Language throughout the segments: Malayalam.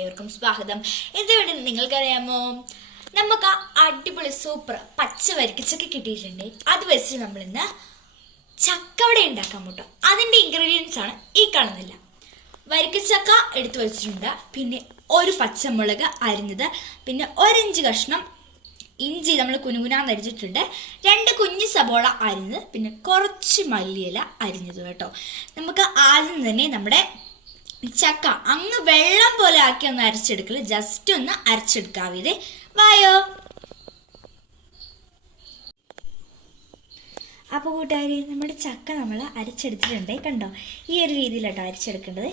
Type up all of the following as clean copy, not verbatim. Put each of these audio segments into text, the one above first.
ഏവർക്കും സ്വാഗതം. എന്തുകൊണ്ട് നിങ്ങൾക്കറിയാമോ, നമുക്ക് ആ അടിപൊളി സൂപ്പർ പച്ച വരിക്കച്ചക്ക കിട്ടിയിട്ടുണ്ട്. അത് വെച്ച് നമ്മൾ ഇന്ന് ചക്കവട ഉണ്ടാക്കാൻ പോട്ടോ. അതിന്റെ ഇൻഗ്രീഡിയൻസ് ആണ് ഈ കാണുന്നില്ല. വരിക്കച്ചക്ക എടുത്തു വെച്ചിട്ടുണ്ട്, പിന്നെ ഒരു പച്ചമുളക് അരിഞ്ഞത്, പിന്നെ ഒരിഞ്ച് കഷ്ണം ഇഞ്ചി നമ്മൾ കുനുകുനാന്ന് അരിഞ്ഞിട്ടുണ്ട്, 2 കുഞ്ഞു സബോള അരിഞ്ഞത്, പിന്നെ കുറച്ച് മല്ലിയില അരിഞ്ഞത് കേട്ടോ. നമുക്ക് ആദ്യം തന്നെ നമ്മുടെ ചക്ക അങ്ങ് വെള്ളം പോലെ ആക്കി ഒന്ന് അരച്ചെടുക്കല്, ജസ്റ്റ് ഒന്ന് അരച്ചെടുക്കാവേ. വായോ. അപ്പോൾ കൂട്ടുകാരി, നമ്മുടെ ചക്ക നമ്മൾ അരച്ചെടുത്തിട്ടുണ്ടേ. കണ്ടോ, ഈ ഒരു രീതിയിലാട്ടോ അരച്ചെടുക്കേണ്ടത്.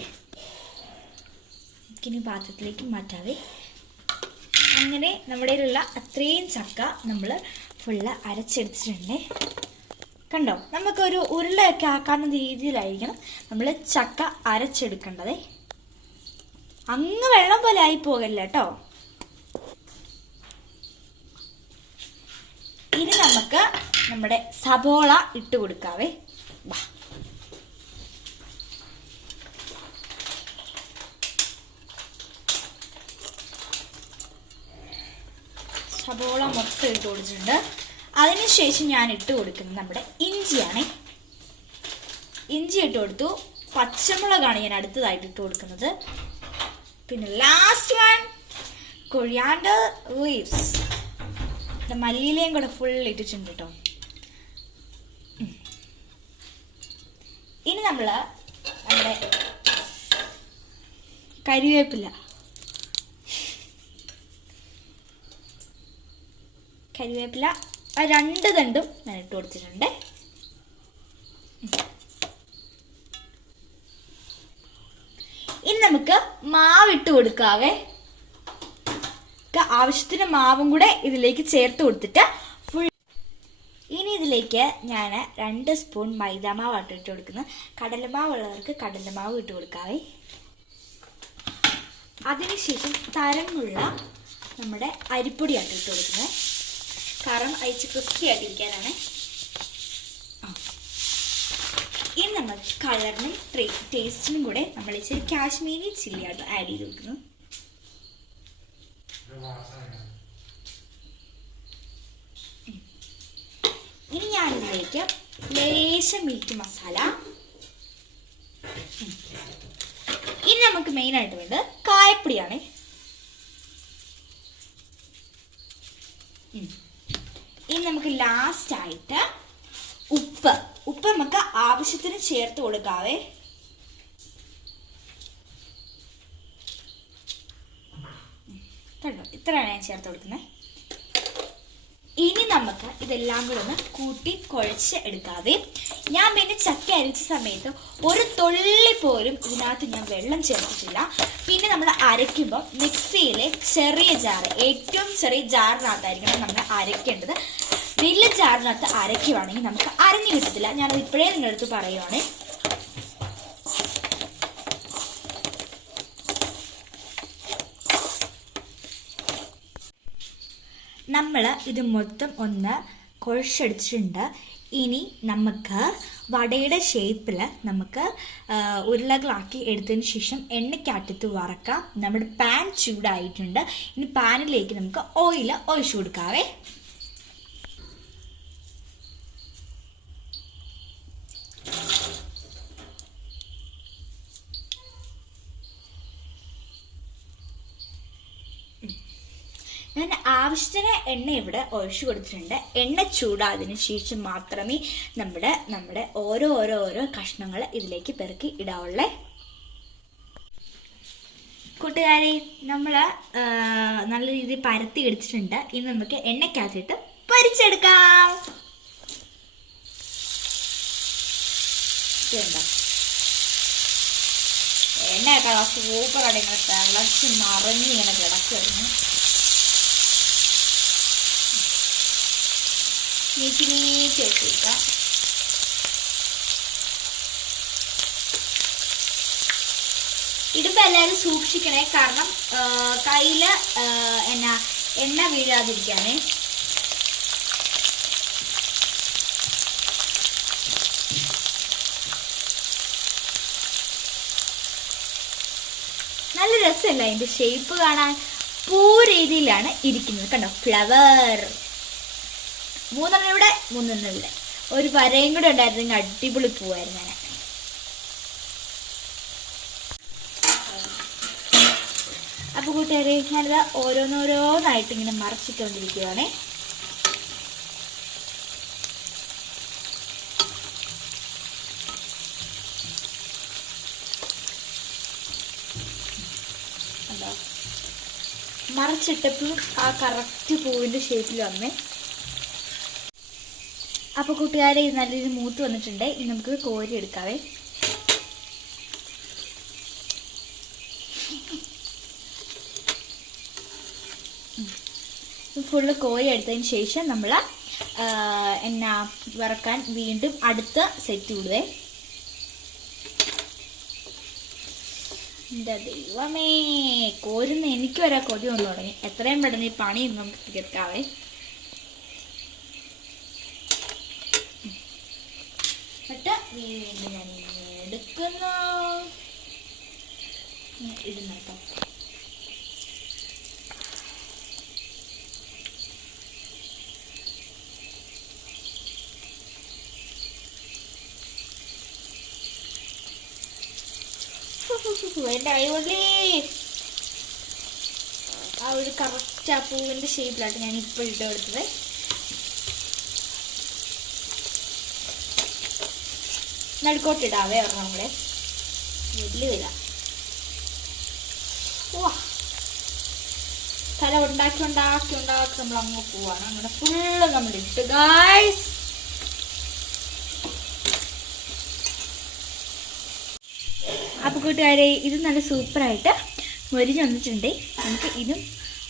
ഇനി പാത്രത്തിലേക്ക് മാറ്റാവേ. അങ്ങനെ നമ്മുടെ കയ്യിലുള്ള അത്രയും ചക്ക നമ്മൾ ഫുള്ള് അരച്ചെടുത്തിട്ടുണ്ട്. കണ്ടോ, നമുക്കൊരു ഉരുളയൊക്കെ ആക്കാവുന്ന രീതിയിലായിരിക്കണം നമ്മൾ ചക്ക അരച്ചെടുക്കേണ്ടത്. അങ്ങ് വെള്ളം പോലെ ആയി പോകല്ല കേട്ടോ. ഇനി നമുക്ക് നമ്മുടെ സബോള ഇട്ട് കൊടുക്കാവേ. സബോള മൊത്തം ഇട്ട് കൊടുത്തിട്ടുണ്ട്. അതിനുശേഷം ഞാൻ ഇട്ട് കൊടുക്കുന്നത് നമ്മുടെ ഇഞ്ചിയാണ്. ഇഞ്ചി ഇട്ട് കൊടുത്തു. പച്ചമുളകാണ് ഞാൻ അടുത്തതായിട്ട് ഇട്ട് കൊടുക്കുന്നത്. പിന്നെ ലാസ്റ്റ് വൺ കൊറിയാണ്ടർ ലീവ്സ്, മല്ലിയിലയും കൂടെ ഫുൾ ഇട്ടിട്ടുണ്ട് കേട്ടോ. ഇനി നമ്മുടെ കരിവേപ്പില ആ 2 തണ്ടും ഞാൻ ഇട്ട് കൊടുത്തിട്ടുണ്ട്. ഇനി നമുക്ക് മാവിട്ട് കൊടുക്കാവേ. ആവശ്യത്തിന് മാവും കൂടെ ഇതിലേക്ക് ചേർത്ത് കൊടുത്തിട്ട് ഇനി ഇതിലേക്ക് ഞാൻ 2 സ്പൂൺ മൈദാമാവ് ഇട്ട് കൊടുക്കുന്നത്. കടലമാവ് ഉള്ളവർക്ക് കടലമാവ് ഇട്ട് കൊടുക്കാവേ. അതിനുശേഷം തരമുള്ള നമ്മുടെ അരിപ്പൊടിയാണ് ഇട്ട് കൊടുക്കുന്നത്. കാരണം അയച്ച് ക്രിസ്പി ആയിട്ടിരിക്കാനാണ്. ഇനി നമുക്ക് കളറിനും ടേസ്റ്റിനും കൂടെ നമ്മൾ ഇച്ചിരി കാശ്മീരി ചില്ലിയാണ് ആഡ് ചെയ്ത് കൊടുക്കുന്നത്. ഇനി ഞാനിതിലേക്ക് ലേശം മീറ്റ് മസാല. ഇനി നമുക്ക് മെയിനായിട്ട് വേണ്ടത് കായപ്പൊടിയാണ്. ഇനി നമുക്ക് ലാസ്റ്റ് ആയിട്ട് ഉപ്പ് നമുക്ക് ആവശ്യത്തിന് ചേർത്ത് കൊടുക്കാവേ. കണ്ടോ, ഇത്രയാണ് ഞാൻ ചേർത്ത് കൊടുക്കുന്നത്. ഇനി നമുക്ക് ഇതെല്ലാം കൂടെ ഒന്ന് കൂട്ടി കുഴച്ച് എടുക്കാവേ. ഞാൻ പിന്നെ ചക്ക അരിച്ച സമയത്ത് ഒരു തുള്ളി പോലും ഇതിനകത്ത് ഞാൻ വെള്ളം ചേർത്തിട്ടില്ല. പിന്നെ നമ്മൾ അരയ്ക്കുമ്പോൾ മിക്സിയിലെ ചെറിയ ജാറ്, ഏറ്റവും ചെറിയ ജാറിനകത്തായിരിക്കണം നമ്മൾ അരയ്ക്കേണ്ടത്. വലിയ ജാറിനകത്ത് അരയ്ക്കുവാണെങ്കിൽ നമുക്ക് അരഞ്ഞു കിട്ടത്തില്ല. ഞാനത് ഇപ്പോഴേ നിങ്ങളുടെ അടുത്ത് പറയുവാണേ. നമ്മൾ ഇത് മൊത്തം ഒന്ന് കുഴച്ചെടുത്തിട്ടുണ്ട്. ഇനി നമുക്ക് വടയുടെ ഷേപ്പിൽ നമുക്ക് ഉരുളകളാക്കി എടുത്തതിന് ശേഷം എണ്ണയ്ക്കകത്ത് വറക്കാം. നമ്മുടെ പാൻ ചൂടായിട്ടുണ്ട്. ഇനി പാനിലേക്ക് നമുക്ക് ഓയിൽ ഒഴിച്ചു കൊടുക്കാവേ. ഞാൻ ആവശ്യത്തിന് എണ്ണ ഇവിടെ ഒഴിച്ചു കൊടുത്തിട്ടുണ്ട്. എണ്ണ ചൂടാതിന് ശേഷം മാത്രമേ നമ്മുടെ ഓരോ കഷ്ണങ്ങൾ ഇതിലേക്ക് പെറുക്കി ഇടാവുള്ളേ. കൂട്ടുകാരെ, നമ്മൾ നല്ല രീതിയിൽ പരത്തി എടുത്തിട്ടുണ്ട്. ഇനി നമുക്ക് എണ്ണയ്ക്കകത്തിട്ട് പൊരിച്ചെടുക്കാം. എണ്ണയൊക്കെ സൂപ്പറായിട്ട് ഇങ്ങനെ തിളച്ച് നിറഞ്ഞ് ഇങ്ങനെ കിടക്കുമായിരുന്നു. നീട്ടി വെച്ചേക്കാം. ഇടുമ്പോൾ എല്ലാവരും സൂക്ഷിക്കണേ, കാരണം കയ്യിൽ എണ്ണ വീഴാതിരിക്കാനേ. നല്ല രസ രസമല്ല അതിന്റെ ഷേപ്പ് കാണാൻ. പൂ രീതിയിലാണ് ഇരിക്കുന്നത് കണ്ടോ, ഫ്ലവർ. 3 ഇവിടെ 3 ഇവിടെ. ഒരു വരയും കൂടെ ഉണ്ടായിരുന്നെങ്കിൽ അടിപൊളി പൂവായിരുന്നു ഞാൻ. അപ്പൊ കൂട്ടുകാരെ, ഞാനിത് ഓരോന്നോരോന്നായിട്ട് ഇങ്ങനെ മറച്ചിട്ടുകൊണ്ടിരിക്കുകയാണ്. മറച്ചിട്ടപ്പോൾ ആ കറക്റ്റ് പൂവിന്റെ ഷേപ്പിൽ വന്നേ. അപ്പൊ കൂട്ടുകാരെ, നല്ല രീതിയിൽ മൂത്ത് വന്നിട്ടുണ്ട്. ഇനി നമുക്ക് കോരി എടുക്കാവേ. ഫുള്ള് കോരി എടുത്തതിന് ശേഷം നമ്മൾ വറക്കാൻ വീണ്ടും അടുത്ത സെറ്റ് വിടുവേ. എൻ്റെ ദൈവമേ, കോരുന്ന എനിക്ക് വരെ കൊതി വന്നു തുടങ്ങി. എത്രയും പെട്ടെന്ന് ഈ പണി നമുക്ക് തീർക്കാവേ. എന്നിട്ട് വീണ്ടും ഞാൻ എടുക്കുന്നു, ഇടുന്നു കേട്ടോ. ആ ഒരു കറക്റ്റ് ആ പൂവിന്റെ ഷേപ്പിലായിട്ട് ഞാൻ ഇപ്പോൾ ഇട്ട് കൊടുത്തത്. നടുക്കോട്ടിടാവേ ഒരെണ്ണം കൂടെ. വലിയ തല ഉണ്ടാക്കി നമ്മൾ അങ്ങ് പോവാണ്. അങ്ങനെ ഫുള്ള് നമ്മൾ ഇട്ട് ഗായ്സ്. അപ്പോൾ കൂട്ടുകാരെ, ഇത് നല്ല സൂപ്പറായിട്ട് മൊരിഞ്ഞ് വന്നിട്ടുണ്ട്. നമുക്ക് ഇതും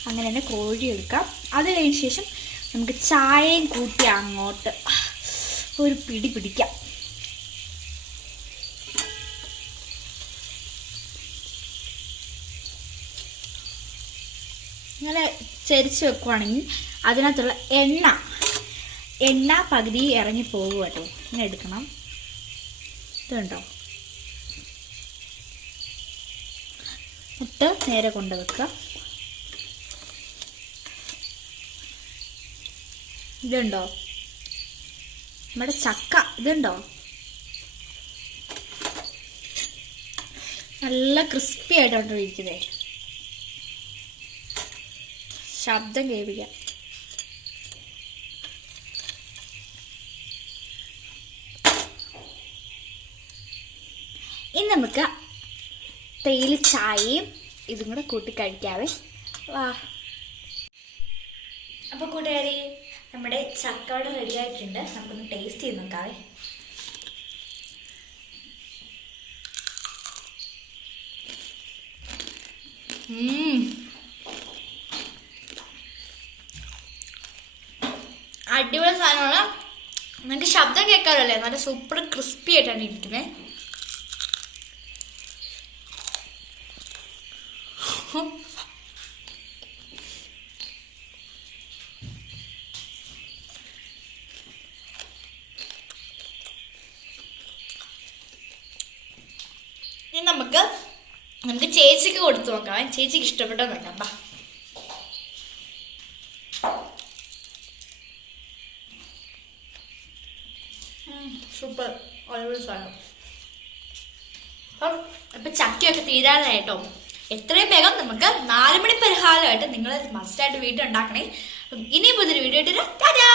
അങ്ങനെ തന്നെ കോഴിയെടുക്കാം. അത് കഴിഞ്ഞ ശേഷം നമുക്ക് ചായയും കൂട്ടി അങ്ങോട്ട് ഒരു പിടി പിടിക്കാം. ഇങ്ങനെ ചരിച്ച് വെക്കുവാണെങ്കിൽ അതിനകത്തുള്ള എണ്ണ പകുതി ഇറങ്ങി പോകും കേട്ടോ. ഇങ്ങനെ എടുക്കണം. ഇതുണ്ടോ, ഇട്ട് നേരെ കൊണ്ടുവെക്കുക. ഇതുണ്ടോ നമ്മുടെ ചക്ക, ഇതുണ്ടോ നല്ല ക്രിസ്പി ആയിട്ടാണ് ഇരിക്കുന്നത്. ശബ്ദം കേൾപ്പിക്കാം. ഇനി നമുക്ക് തേയില ചായയും ഇതും കൂടെ കൂട്ടി കഴിക്കാവേ. വാ. അപ്പൊ കൂട്ടുകാരി, നമ്മുടെ ചക്കവട റെഡി ആയിട്ടുണ്ട്. നമുക്കൊന്ന് ടേസ്റ്റ് ചെയ്ത് നോക്കാവേ. അടിപൊളി സാധനമാണ്. നിങ്ങൾക്ക് ശബ്ദം കേൾക്കാമല്ലേ, നല്ല സൂപ്പർ ക്രിസ്പി ആയിട്ടാണ് ഇരിക്കുന്നത്. ഇനി നമുക്ക് ചേച്ചിക്ക് കൊടുത്തു നോക്കാം. ചേച്ചിക്ക് ഇഷ്ടപ്പെട്ടോ നോക്കാം. ബാ. സൂപ്പർ, അടിപൊളി സാധനം. അപ്പം ഇപ്പം ചക്കയൊക്കെ തീരാനായിട്ടോ. എത്രയും വേഗം നമുക്ക് 4 മണി പരിഹാരമായിട്ട് നിങ്ങൾ മസ്റ്റായിട്ട് വീട്ടിൽ ഉണ്ടാക്കണേ. ഇനിയും പുതിയൊരു വീഡിയോ ഇട്ടിട്ട് ടാറ്റാ.